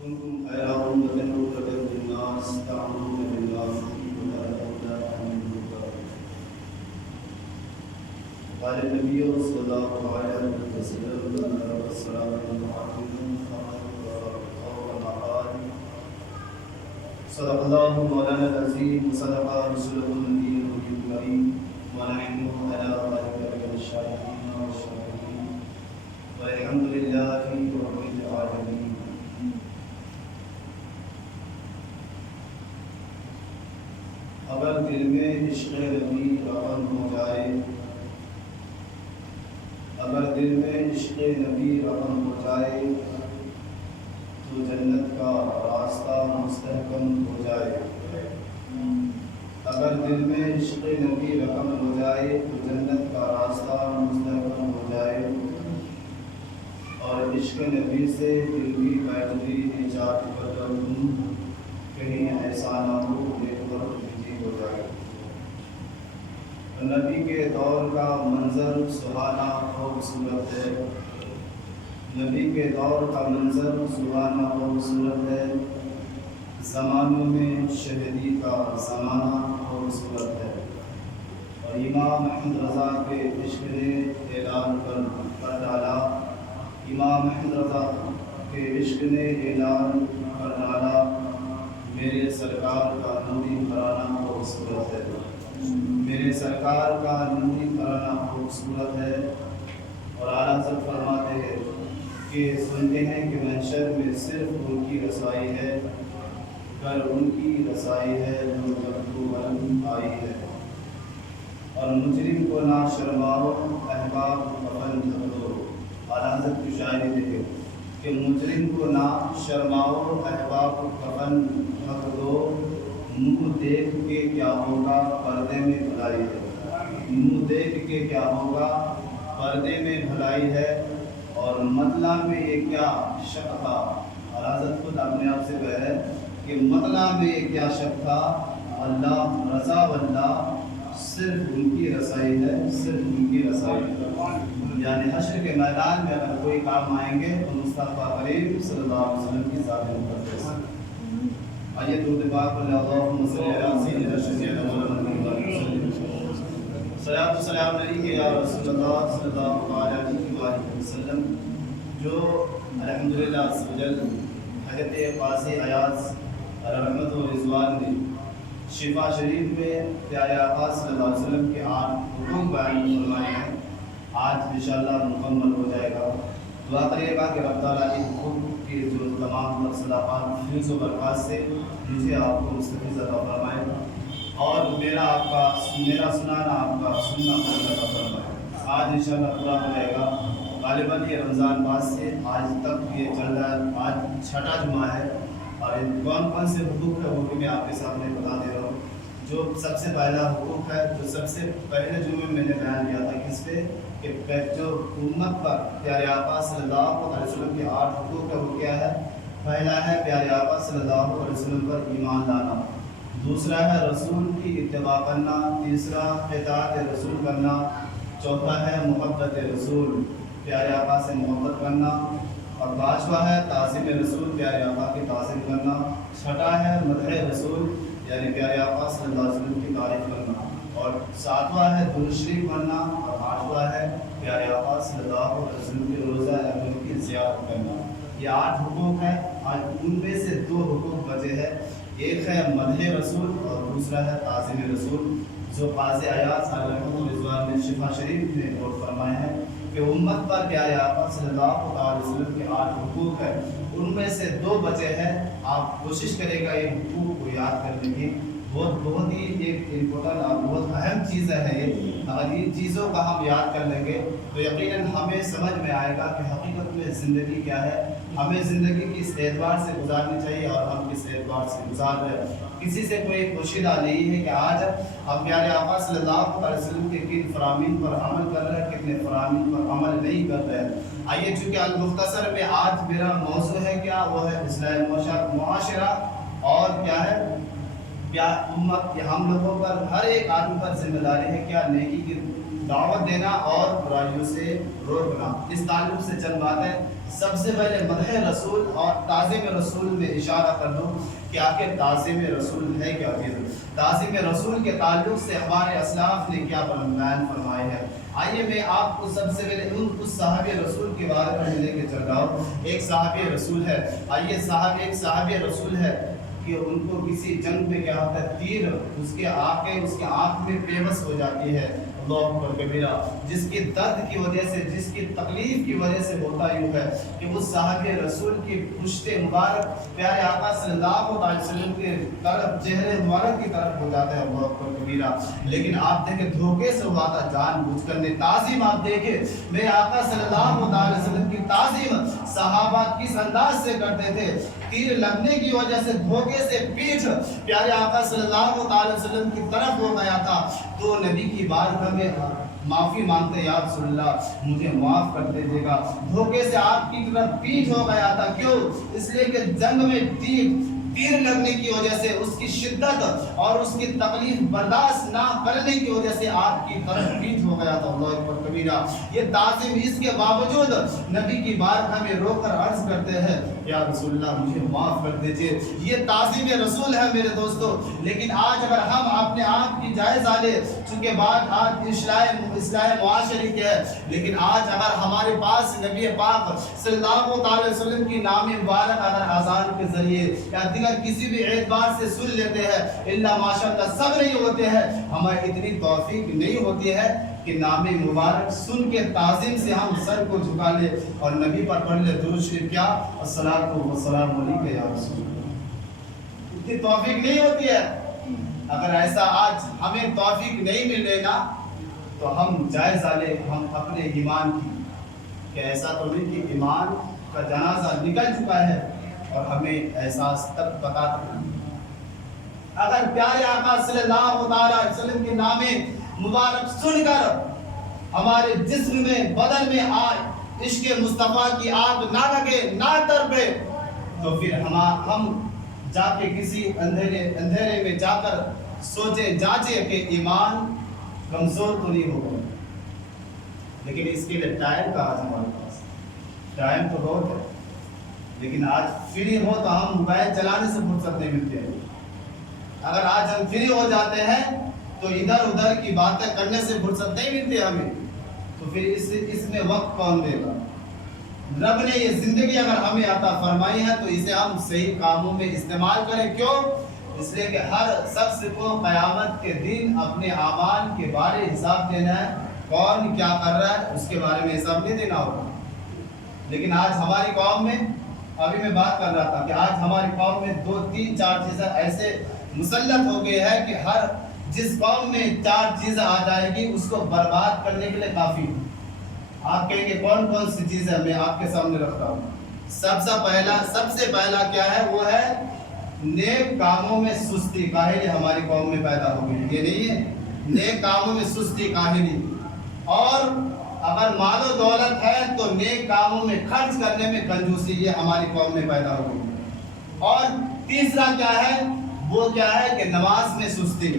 كنتم خير أمة أخرجت للناس تعملون بالمعروف وتنهون عن المنكر. قال النبي صلى الله عليه وسلم والسلام عليكم كما قال صدق الله مولانا العظيم وصدق رسوله النبي الكريم ونحن على ذلك من الشاهدين والشاكرين والحمد لله رب العالمين. اگر دل میں عشق نبی رقم ہو جائے، اگر دل میں عشق نبی رقم ہو جائے تو جنت کا راستہ مستحکم ہو جائے. اگر دل میں عشق نبی رقم ہو جائے تو جنت کا راستہ مستحکم ہو جائے. اور عشق نبی سے دل کی بیٹری ایجاد کر کہیں ایسا نہ ہو ہو جائے. نبی کے دور کا منظر سہانا خوبصورت ہے، نبی کے دور کا منظر سہانا خوبصورت ہے. زمانوں میں شہدی کا زمانہ خوبصورت ہے. اور امام احمد رضا کے عشق نے اعلان کر ڈالا، امام احمد رضا کے عشق نے اعلان کر ڈالا میرے سرکار کا نوری گھرانہ خوبصورت ہے، میرے سرکار کا نوری گھرانہ خوبصورت ہے. اور اعلیٰ حضرت فرماتے ہیں کہ سنتے ہیں کہ محشر میں صرف ان کی رسائی ہے، گر ان کی رسائی ہے جو جب آئی ہے. اور مجرم کو نہ شرماؤ احباب کفن ڈھک دو. اعلیٰ حضرت کی شاعری دیکھے کہ مجرم کو نہ شرماؤ احباب کفن ڈھک دو. منہ دیکھ کے کیا ہوگا پردے میں بھلائی ہے، منہ دیکھ کے کیا ہوگا پردے میں بھلائی ہے. اور مطلع میں یہ کیا شک تھا، حضرت خود اپنے آپ سے کہے کہ مطلع میں یہ کیا شک تھا، اللہ رضا واللہ صرف ان کی رسائی ہے، صرف ان کی رسائی ہے. یعنی حشر کے میدان میں اگر کوئی کام آئیں گے تو مصطفیٰ کریم صلی اللہ علیہ وسلم کی ذات مقدس. آئیے درود پاک پڑھیں، اللہم صلی علی سیدنا سیدنا مولانا محمد صلاۃ و سلام علیہ یا رسول اللہ صلی اللہ علیہ وآلہ وسلم. جو الحمدللہ سجل حضرت قاضی ایاز رحمت و رضوان نے شفا شریف میں پیارے آقا صلی اللہ علیہ وسلم کے 8 حکم بیان فرمائے ہیں، آج انشاءاللہ مکمل ہو جائے گا. دعا کریے گا کہ رب تعالیٰ ان حکم کی جو تمام صلاحات فیض و برکات سے مجھے آپ کو مستفیض عطا فرمائے اور میرا سنانا آپ کا سننا عطا فرمائے. آج انشاءاللہ پورا ہو جائے گا. غالباً یہ رمضان بعد سے آج تک یہ چل رہا ہے، آج 6واں جمعہ ہے. اور کون کون سے حقوق ہے وہ بھی میں آپ کے سامنے بتا دے رہا ہوں. جو سب سے پہلا حقوق ہے، جو سب سے پہلے جمعے میں نے بیان کیا تھا کس پہ، کہ جو امت پر پیارے آقا صلی اللہ علیہ وسلم کے 8 حقوق ہے وہ کیا ہے. پہلا ہے پیارے آقا صلی اللہ علیہ وسلم پر ایمان لانا، دوسرا ہے رسول کی اتباع کرنا، تیسرا اطاعت رسول کرنا، چوتھا ہے محبت رسول، پیارے آقا سے محبت کرنا، اور 5واں ہے تعظیم رسول، پیارے آقا کی تعظیم کرنا، 6واں ہے مدح رسول یعنی پیارے آقا صلی اللہ علیہ وسلم کی تعریف کرنا، اور 7واں ہے درود شریف پڑھنا، اور 8واں ہے پیارے آقا صلی اللہ علیہ وسلم کے روزہ اکرم کی زیارت کرنا. یہ 8 حقوق ہیں. آج ان میں سے 2 حقوق بچے ہیں، ایک ہے مدح رسول اور دوسرا ہے تعظیم رسول، جو قاضی ایاز رحمۃ اللہ رضوان نے شفا شریف میں نوٹ فرمائے ہیں کہ امت پر پیارے آقا صلی اللہ علیہ وسلم کے 8 حقوق ہیں. ان میں سے 2 بچے ہیں. آپ کوشش کرے گا یہ حقوق کو یاد کرنے کی. بہت ہی ایک امپورٹنٹ اور بہت اہم چیز ہے یہ. اگر ان چیزوں کا ہم یاد کر لیں گے تو یقیناً ہمیں سمجھ میں آئے گا کہ حقیقت میں زندگی کیا ہے. ہمیں زندگی کس اعتبار سے گزارنی چاہیے اور ہم کس اعتبار سے گزار رہے ہیں. کسی سے کوئی پوشیدہ نہیں ہے کہ آج ہم پیارے آقا صلی اللہ علیہ وسلم کے کن فرامین پر عمل کر رہے ہیں، کتنے فرامین پر عمل نہیں کر رہے ہیں. آئیے چونکہ المختصر میں آج میرا موضوع ہے کیا، وہ ہے اصلاح معاشرہ اور کیا ہے امت. ہم لوگوں پر ہر ایک آدمی پر ذمہ داری ہے کیا نیکی کی دعوت دینا اور برائیوں سے روکنا۔ اس تعلق سے چند باتیں۔ سب سے پہلے مدح رسول اور تعظیم رسول میں اشارہ کر دوں کہ آخر تعظیم رسول ہے کیا چیز۔ تعظیم رسول کے تعلق سے ہمارے اسلاف نے کیا بیان فرمائے ہے۔ آئیے میں آپ کو سب سے پہلے اس صحابی رسول کے بارے میں لے کے چل رہا ہوں۔ ایک صحابی رسول ہے، آئیے ایک صحابی رسول ہے کہ ان کو کسی جنگ میں کیا ہوتا ہے، تیر اس کے آنکھ میں پیوست ہو جاتی ہے، اللہ اکبر کبیرہ، جس کی درد کی وجہ سے، جس کی تکلیف کی وجہ سے ہوتا یوں ہے کہ اس صحابی رسول کی پشت مبارک پیارے آقا صلی اللہ علیہ وسلم کے طرف، چہرے مبارک کی طرف ہو جاتا ہے، اللہ اکبر کبیرہ۔ لیکن آپ دیکھیں دھوکے سے ہوا تھا، جان بوجھ کر نے تعظیم آپ دیکھیں میرے آقا صلی اللہ علیہ وسلم کی تعظیم صحابہ کس انداز سے کرتے تھے۔ تیر لگنے کی وجہ سے دھوکے سے پیٹھ پیارے آقا صلی اللہ علیہ وسلم کی طرف ہو گیا تھا، تو نبی کی بارگاہ میں معافی مانگتے، یا رسول اللہ مجھے معاف کر دیجیے گا۔ دھوکے سے آپ کی طرف پیٹھ ہو گیا تھا، کیوں؟ اس لیے کہ جنگ میں تیر لگنے کی وجہ سے، اس کی شدت اور اس کی تکلیف برداشت نہ کرنے کی وجہ سے آپ کی طرف پیٹھ ہو گیا تھا، اللہ اکبر کبیرہ۔ یہ تعظیم، اس کے باوجود نبی کی بارگاہ میں رو کر عرض کرتے ہیں، یا رسول اللہ مجھے معاف کر دیجئے۔ یہ تعظیم رسول ہے میرے دوستو۔ لیکن آج اگر ہم اپنے آپ کی جائزہ لیں، چونکہ بات آج اصلاح معاشرے کی ہے، لیکن آج اگر ہمارے پاس نبی پاک صلی اللہ علیہ وسلم کی نام مبارک اگر اذان کے ذریعے یا دیگر کسی بھی اعتبار سے سن لیتے ہیں، اللہ ماشاءاللہ سب نہیں ہوتے ہیں، ہمیں اتنی توفیق نہیں ہوتی ہے کہ نام مبارک سن کے تعظیم سے ہم سر کو جھکا لے اور نبی پر پڑھ لے درود شریف، کیا الصلاۃ والسلام علیک یا رسول اللہ۔ اتنی توفیق نہیں ہوتی ہے۔ اگر ایسا آج ہمیں توفیق نہیں مل رہی نا، تو ہم جائزہ لیں ہم اپنے ایمان کی، کہ ایسا تو نہیں کہ ایمان کا جنازہ نکل چکا ہے اور ہمیں احساس تک پتا تک۔ اگر پیارے آقا صلی اللہ علیہ وسلم کے نام مبارک سن کر ہمارے جسم میں، بدن میں آئے عشق مصطفیٰ کی آگ نہ لگے، نہ تڑپے، تو پھر ہم جا کے کسی اندھیرے میں جا کر سوچے جانچے کہ ایمان کمزور تو نہیں ہوگا۔ لیکن اس کے لیے ٹائم کا آج ہمارے پاس ٹائم تو بہت ہے، لیکن آج فری ہو تو ہم موبائل چلانے سے فرصت نہیں ملتی ہے۔ اگر آج ہم فری ہو جاتے ہیں تو ادھر ادھر کی باتیں کرنے سے فرصت نہیں ملتی ہمیں، تو پھر اس میں وقت کون دے گا؟ رب نے یہ زندگی اگر ہمیں عطا فرمائی ہے تو اسے ہم صحیح کاموں میں استعمال کریں۔ کیوں؟ اس لیے کہ ہر شخص کو قیامت کے دن اپنے اعمال کے بارے حساب دینا ہے، کون کیا کر رہا ہے اس کے بارے میں حساب نہیں دینا ہوگا۔ لیکن آج ہماری قوم میں، ابھی میں بات کر رہا تھا کہ آج ہماری قوم میں 2 3 4 چیزیں ایسے مسلط ہو گئے ہیں کہ ہر جس قوم میں 4 چیزیں آ جائے گی اس کو برباد کرنے کے لیے کافی۔ آپ کہیں گے کون کون سی چیزیں میں آپ کے سامنے رکھتا ہوں۔ سب سے پہلا کیا ہے؟ وہ ہے نیک کاموں میں سستی کاہلی ہماری قوم میں پیدا ہو گئی۔ یہ نہیں ہے نیک کاموں میں سستی کاہلی، اور اگر مال و دولت ہے تو نیک کاموں میں خرچ کرنے میں کنجوسی، یہ ہماری قوم میں پیدا ہو گئی۔ اور تیسرا کیا ہے؟ وہ کیا ہے کہ نماز میں سستی،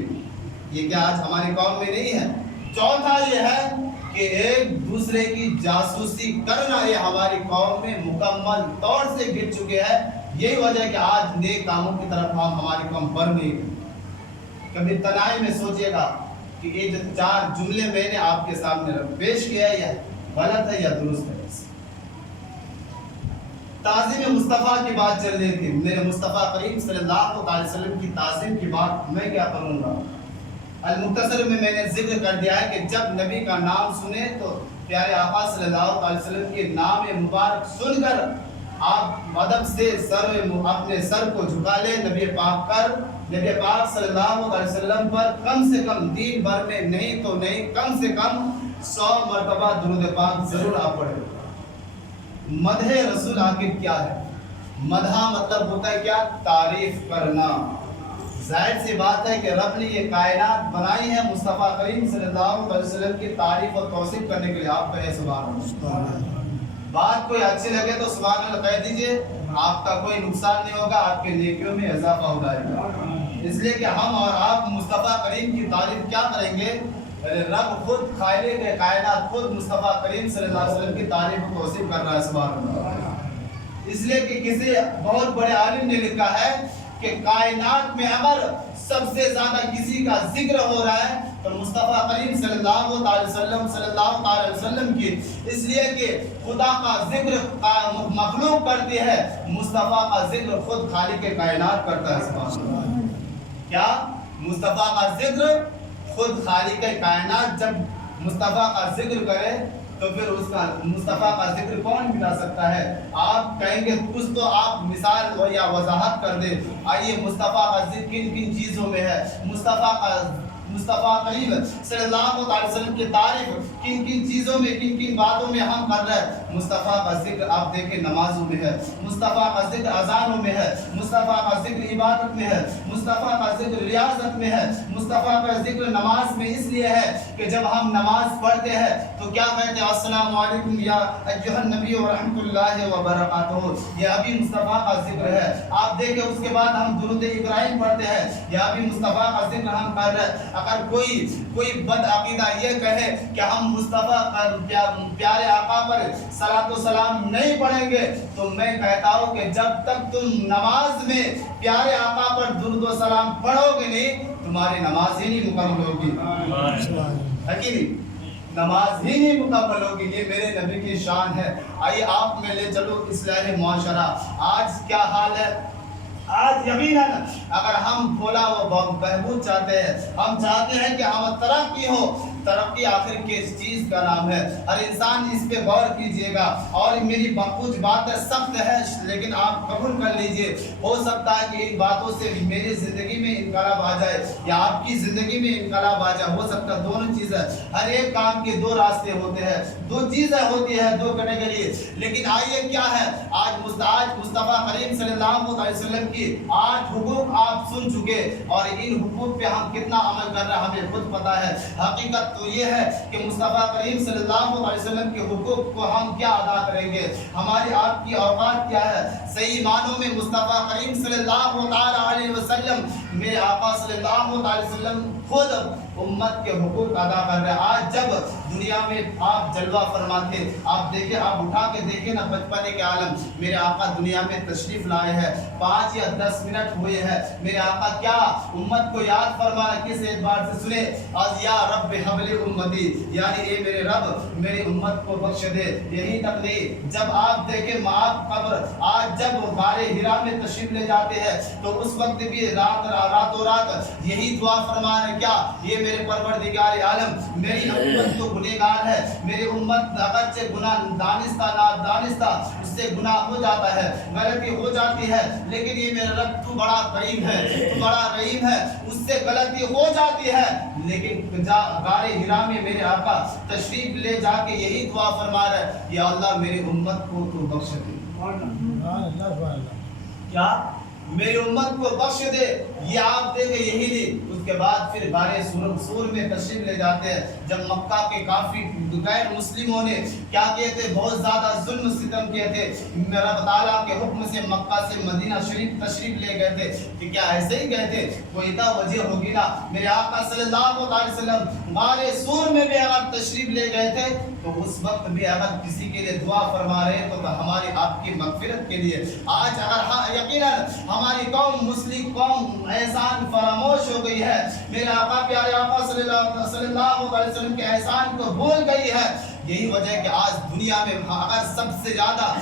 یہ کیا آج ہماری قوم میں نہیں ہے۔ چوتھا یہ ہے کہ ایک دوسرے کی جاسوسی کرنا، یہ ہماری قوم میں مکمل طور سے گر چکے ہیں۔ یہی وجہ ہے کہ آج نیک کاموں کی طرف ہماری قوم بڑھ نہیں رہی۔ کبھی تنہائی میں سوچئے گا کہ یہ جو 4 جملے میں نے آپ کے سامنے پیش کیا ہے یہ غلط ہے یا درست ہے۔ تعظیم مصطفیٰ کی بات چل رہی تھی، میرے مصطفیٰ کریم صلی اللہ علیہ وسلم کی تعظیم کی بات میں کیا کروں گا؟ المختصر میں نے ذکر کر دیا ہے کہ جب نبی کا نام سنے تو پیارے آقا صلی اللہ علیہ وسلم کے نام مبارک سن کر آپ ادب سے اپنے سر کو جھکا لے، نبی پاک صلی اللہ علیہ وسلم پر کم سے کم دن بھر میں نہیں تو نہیں کم سے کم 100 مرتبہ درود پاک ضرور آپ پڑھیں۔ مدح رسول آخر کیا ہے؟ مدح مطلب ہوتا ہے کیا؟ تعریف کرنا۔ ظاہر سی بات ہے کہ رب نے یہ کائنات بنائی ہے مصطفیٰ کریم صلی اللہ علیہ وسلم کی تعریف اور توصیف کرنے کے لیے۔ آپ کہیں سبحان اللہ۔ بات کوئی اچھی لگے تو سبحان اللہ کہہ دیجئے، آپ کا کوئی نقصان نہیں ہوگا، آپ کے نیکیوں میں اضافہ ہو جائے گا۔ اس لیے کہ ہم اور آپ مصطفیٰ کریم کی تعریف کیا کریں گے؟ رب خود خالق کائنات خود مصطفیٰ کریم صلی اللہ علیہ وسلم کی تعریف و توصیف کر رہا ہے سبحان اللہ۔ اس لیے کہ کسی بہت بڑے عالم نے لکھا ہے کہ کائنات میں اگر سب سے زیادہ کسی کا ذکر ہو رہا ہے تو مصطفیٰ کریم صلی اللہ علیہ وسلم کی، اس لیے کہ خدا کا ذکر مخلوق کرتی ہے، مصطفیٰ کا ذکر خود خالق کائنات کرتا ہے سبحان اللہ۔ کیا مصطفیٰ کا ذکر خود خالق کائنات جب مصطفیٰ کا ذکر کرے تو پھر اس کا مصطفیٰ کا ذکر کون مٹا سکتا ہے؟ آپ کہیں گے کچھ تو آپ مثال یا وضاحت کر دیں۔ آئیے مصطفیٰ کا ذکر کن کن چیزوں میں ہے؟ مصطفیٰ کریم صلی اللہ علیہ وسلم کی تعریف کن کن چیزوں میں کن کن باتوں میں ہم کر رہے ہیں؟ مصطفیٰ کا ذکر آپ دیکھیں نمازوں میں ہے، مصطفیٰ کا ذکر اذانوں میں ہے، مصطفیٰ کا ذکر عبادت میں ہے، مصطفیٰ کا ذکر ریاضت میں ہے، مصطفیٰ کا ذکر نماز میں اس لیے ہے کہ جب ہم نماز پڑھتے ہیں تو کیا کہتے ہیں؟ السلام علیکم یا ایھا النبی ورحمۃ اللہ وبرکاتہ، یہ ابھی مصطفیٰ کا ذکر ہے۔ آپ دیکھیں اس کے بعد ہم درود ابراہیم پڑھتے ہیں، یہ ابھی مصطفیٰ کا ذکر ہم کر رہے ہیں۔ اگر کوئی بد عقیدہ یہ کہے کہ ہم مصطفیٰ پیارے آقا پر صلاۃ و سلام نہیں پڑھیں گے تو میں کہتا ہوں کہ جب تک تم نماز میں پیارے آقا پر درود و سلام پڑھو گے نہیں تمہاری نماز ہی نہیں مکمل ہوگی، ہے کہ نہیں؟ نماز ہی نہیں مکمل ہوگی۔ یہ میرے نبی کی شان ہے۔ آئیے آپ میں لے چلو اصلاح معاشرہ۔ آج کیا حال ہے؟ آج یقیناً اگر ہم بھولا و بہبود چاہتے ہیں، ہم چاہتے ہیں کہ ہم ترقی ہو، ترقی آخر کس چیز کا نام ہے؟ ہر انسان اس پہ غور کیجئے گا، اور میری کچھ باتیں سخت ہے لیکن آپ قبول کر لیجئے، ہو سکتا ہے کہ ان باتوں سے میری زندگی میں انقلاب آ جائے یا آپ کی زندگی میں انقلاب آ جائے، ہو سکتا ہے دونوں چیزیں۔ ہر ایک کام کے دو راستے ہوتے ہیں، دو چیزیں ہوتی ہیں، دو کیٹیگری۔ لیکن آئیے کیا ہے آج مصطفیٰ کریم صلی اللہ علیہ وسلم کی 8 حقوق آپ سن چکے، اور ان حقوق پہ ہم کتنا عمل کر رہے ہیں ہمیں خود پتا ہے۔ حقیقت تو یہ ہے کہ مصطفیٰ کریم صلی اللہ علیہ وسلم کے حقوق کو ہم کیا ادا کریں گے، ہماری آپ کی اوقات کیا ہے۔ صحیح معنوں میں مصطفیٰ کریم صلی اللہ علیہ وسلم، میرے آقا صلی اللہ علیہ وسلم خود امت کے حقوق ادا کر رہے ہیں۔ آج جب دنیا میں آپ جلوہ فرماتے، آپ دیکھیں، آپ اٹھا کے دیکھیں نا بچپنے کے عالم، میرے آقا دنیا میں تشریف لائے ہیں، 5 یا 10 منٹ ہوئے ہیں، میرے آقا کیا امت کو یاد فرمانا کس اعتبار سے سنے؟ آج یا رب حبل امتی، یعنی اے میرے رب میری امت کو بخش دے۔ یہی تک نہیں، جب آپ دیکھیں آپ قبر، آج جب غار حرا میں تشریف لے جاتے ہیں تو اس وقت بھی راتوں رات یہی دعا فرما رہے کیا؟ یہ میرے پروردگار عالم، میری امت تو گنہگار ہے، میری امت اگرچہ گناہ دانستہ نادانستہ اس سے گناہ ہو جاتا ہے، غلطی ہو جاتی ہے، لیکن یہ میرا رب تو بڑا کریم ہے، تو بڑا رحیم ہے، اس سے غلطی ہو جاتی ہے، لیکن غار حرا میں میرے آقا تشریف لے جا کے یہی دعا فرما رہے ہیں، یا اللہ میری امت کو تو بخش دے۔ کیا میری امت کو بخش دے؟ یہ آپ دیکھیں یہی نہیں۔ اس کے بعد پھر غار سور میں تشریف لے جاتے ہیں، جب مکہ کے کافی غیر مسلموں نے کیا کیے تھے، بہت زیادہ ظلم ستم کیے تھے، رب تعالیٰ کے حکم سے مکہ سے مدینہ شریف تشریف لے گئے تھے، کہ کیا ایسے ہی گئے تھے؟ کوئی تو وجہ ہوگی نا۔ میرے آقا صلی اللہ علیہ وسلم غار سور میں بھی اگر تشریف لے گئے تھے تو اس وقت بھی اگر کسی کے لیے دعا فرما رہے تو ہماری آپ کی مغفرت کے لیے۔ آج اگر یقیناً ہماری قوم مسلم قوم احسان فراموش ہو گئی ہے، میرے آقا پیارے آقا صلی اللہ علیہ وسلم کے احسان کو بھول گئی ہے۔ یہی وجہ ہے کہ آج دنیا میں اگر سب سے زیادہ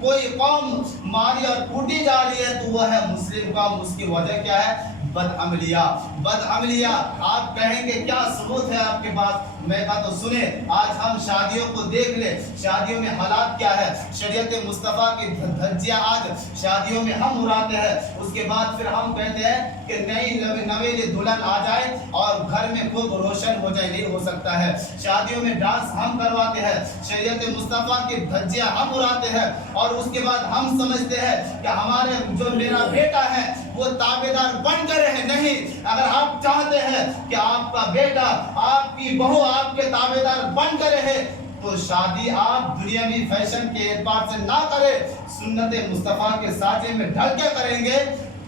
کوئی قوم ماری اور ٹوٹی جا رہی ہے تو وہ ہے مسلم قوم۔ اس کی وجہ کیا ہے؟ بد عملیہ۔ آپ کہیں گے کیا ثبوت ہے آپ کے پاس؟ میں کہا تو سنیں، آج ہم شادیوں کو دیکھ لیں، شادیوں میں حالات کیا ہے، شریعت مصطفیٰ کی دھجیاں آج شادیوں میں ہم اڑاتے ہیں، اس کے بعد پھر ہم کہتے ہیں کہ نئی نویلی دلہن آ جائے اور گھر میں خوب روشن ہو جائے، نہیں ہو سکتا ہے۔ شادیوں میں ڈانس ہم کرواتے ہیں، شریعت مصطفیٰ کی دھجیاں ہم اڑاتے ہیں، اور اس کے بعد ہم سمجھتے ہیں کہ ہمارے جو میرا بیٹا ہے وہ تابعدار بن کر رہے۔ نہیں، اگر آپ چاہتے ہیں کہ آپ کا بیٹا آپ کی بہو آپ کے تابعدار بن کر رہے تو شادی آپ دنیاوی فیشن کے اعتبار سے نہ کرے، سنت مصطفیٰ کے سانچے میں ڈھل کے کریں گے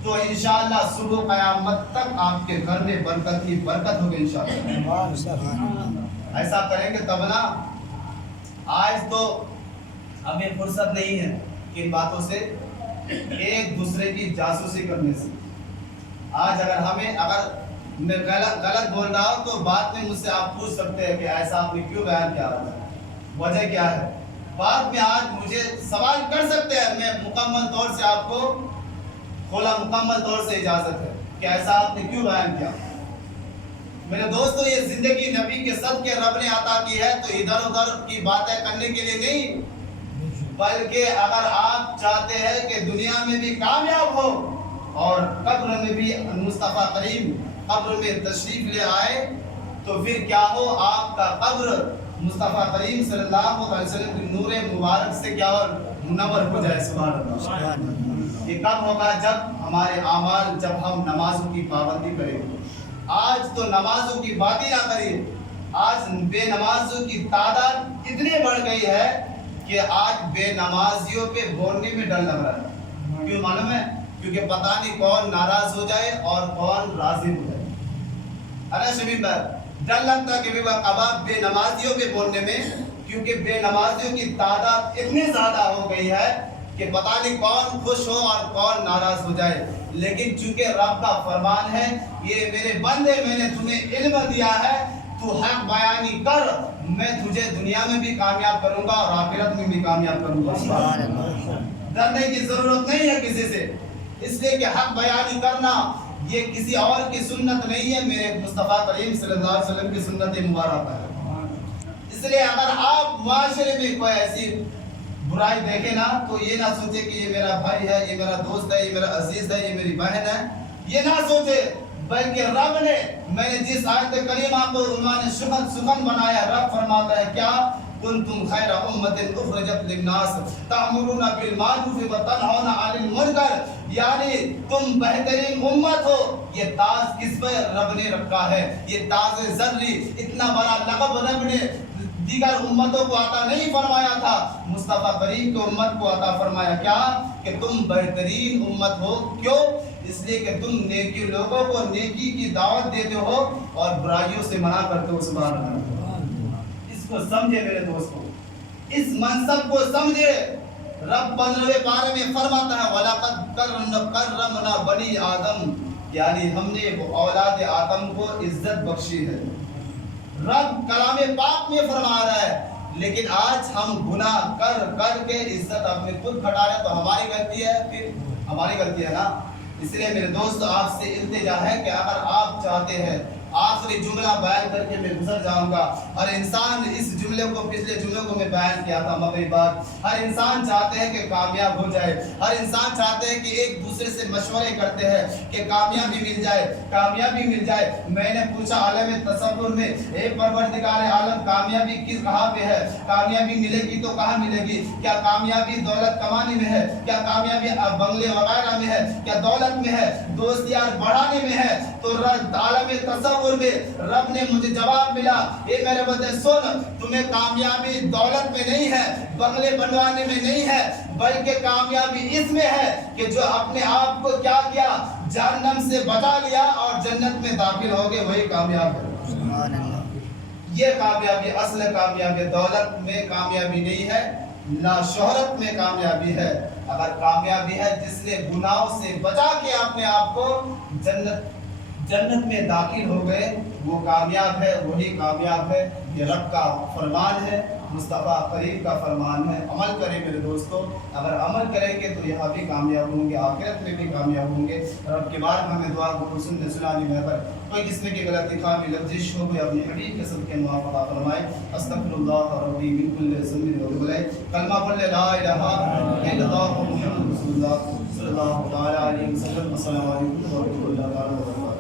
تو انشاءاللہ صبح قیامت تک آپ کے گھر میں برکت ہی برکت ہوگی انشاءاللہ۔ ایسا کریں گے تب نا۔ آج تو ہمیں فرصت نہیں ہے کن باتوں سے، ایک دوسرے کی جاسوسی کرنے سے۔ آج اگر میں غلط بول رہا ہوں تو بعد میں مجھ سے آپ پوچھ سکتے ہیں کہ ایسا آپ نے کیوں بیان کیا، وجہ کیا ہے۔ بعد میں آج مجھے سوال کر سکتے ہیں، میں مکمل طور سے آپ کو مکمل طور سے اجازت ہے کہ ایسا آپ نے کیوں بیان کیا۔ میرے دوستو، یہ زندگی نبی کے صدقے رب نے عطا کی ہے، تو ادھر ادھر کی باتیں کرنے کے لیے نہیں، بلکہ اگر آپ چاہتے ہیں کہ دنیا میں بھی کامیاب ہو اور قبر میں بھی مصطفیٰ کریم قبر میں تشریف لے آئے، تو پھر کیا ہو، آپ کا قبر مصطفیٰ کریم صلی اللہ علیہ وسلم کی نور مبارک سے کیا اور منور ہو جائے۔ سبحان اللہ۔ یہ کب ہوگا؟ جب ہمارے اعمال، جب ہم نمازوں کی پابندی کریں۔ آج تو نمازوں کی بات ہی نہ کریں، آج بے نمازوں کی تعداد اتنی بڑھ گئی ہے کہ آج بے نمازیوں پہ بولنے میں ڈر لگ رہا ہے۔ کیوں معلوم ہے؟ کیونکہ پتہ نہیں کون ناراض ہو جائے اور کون راضی ہو جائے۔ ارے شمیم بھائی، ڈر لگتا ہے کہ اب بے نمازیوں پہ بولنے میں، کیونکہ بے نمازیوں کی تعداد اتنی زیادہ ہو گئی ہے کہ پتہ نہیں کون خوش ہو اور کون ناراض ہو جائے۔ لیکن چونکہ رب کا فرمان ہے، یہ میرے بندے میں نے تمہیں علم دیا ہے، تو حق بیانی کر، میں تجھے دنیا میں بھی کامیاب کروں گا اور آخرت میں بھی کامیاب کروں گا۔ ڈرنے کی ضرورت نہیں ہے کسی سے، اس لیے کہ حق بیانی کرنا یہ کسی اور کی سنت نہیں ہے، میرے مصطفیٰ کریم صلی اللہ علیہ وسلم کی سنت مبارک ہے۔ اس لیے اگر آپ معاشرے میں کوئی ایسی برائی دیکھے نا، تو یہ نہ سوچے کہ یہ میرا بھائی ہے، یہ میرا دوست ہے، یہ میرا عزیز ہے، یہ میری بہن ہے، یہ نہ سوچے، بلکہ رب نے، میں نے جس آیت کریمہ کو عنوان سخن بنایا، رب فرماتا ہے کیا؟ کنتم خیر امت اخرجت للناس تأمرون بالمعروف وتنہون عن المنکر، یعنی تم بہترین امت ہو۔ یہ تاج کس پر رب نے رکھا ہے؟ یہ تاج ذری، اتنا بڑا لقب رب نے دیگر امتوں کو عطا نہیں فرمایا تھا، مصطفیٰ کریم کی امت کو عطا فرمایا کیا؟ کہ تم بہترین امت ہو۔ کیوں؟ اس لیے کہ تم نیکی، لوگوں کو نیکی کی دعوت دیتے ہو اور برائیوں سے منع کرتے ہو۔ سبحان اللہ۔ اس کو سمجھے میرے دوستوں، اس منصب کو سمجھے۔ رب 15ویں پارے میں فرماتا ہے وَلَقَدْ كَرَّمْنَا بَنِي آدم، یعنی ہم نے اولاد آدم کو عزت بخشی ہے۔ رب کلام پاک میں فرما رہا ہے، لیکن آج ہم گناہ کر کر کے عزت اپنے خود کھٹا رہے، تو ہماری غلطی ہے، پھر ہماری غلطی ہے نا۔ اس لیے میرے دوست، آپ سے التجا ہے کہ اگر آپ چاہتے ہیں، آخری جملہ بیان کر کے میں گزر جاؤں گا۔ ہر انسان، اس جملے کو پچھلے جملے کو میں بیان کیا تھا مغرب بعد، ہر انسان چاہتے ہیں کہ کامیاب ہو جائے، ہر انسان چاہتے ہیں کہ ایک دوسرے سے مشورے کرتے ہیں کہ کامیابی مل جائے، کامیابی مل جائے۔ میں نے پوچھا عالم تصور میں، اے پروردگار عالم، کامیابی کس کہاں پہ ہے؟ کامیابی ملے گی تو کہاں ملے گی؟ کیا کامیابی دولت کمانے میں ہے؟ کیا کامیابی بنگلے وغیرہ میں ہے؟ کیا دولت میں ہے؟ دوست یار بڑھانے میں ہے؟ تو عالم تصور میں رب نے مجھے جواب ملا، اے میرے بندے سن، تمہیں کامیابی دولت میں نہیں ہے، بنگلے بنوانے میں نہیں ہے، بلکہ کامیابی اس میں ہے کہ جو اپنے آپ کو کیا کیا؟ جہنم سے بچا لیا اور جنت میں داخل ہو گئے، وہی کامیاب ہے۔ یہ کامیابی، اصل کامیابی دولت میں کامیابی نہیں ہے، نہ شہرت میں کامیابی ہے۔ اگر کامیابی ہے جس نے گناہوں سے بچا کے اپنے آپ کو جنت میں داخل ہو گئے، وہ کامیاب ہے، وہی کامیاب ہے۔ یہ رب کا فرمان ہے، مصطفیٰ کریم کا فرمان ہے۔ عمل کریں میرے دوستو، اگر عمل کریں گے تو یہاں بھی کامیاب ہوں گے، آخرت میں بھی کامیاب ہوں گے۔ رب کے بارے میں ہمیں دعا کو سنانی محبت، کوئی قسم کی غلطی خامی لفظش ہو گئی، اپنی حبیب کے صدقے معاف عطا فرمائے۔ استغفر اللہ ربی من کل ذنب و توب الیہ۔ کلمہ پڑھ لے، لا الہ الا اللہ محمد رسول اللہ صلی اللہ علیہ وسلم۔ السلام علیکم و رحمۃ اللہ تعالی وبرکاتہ۔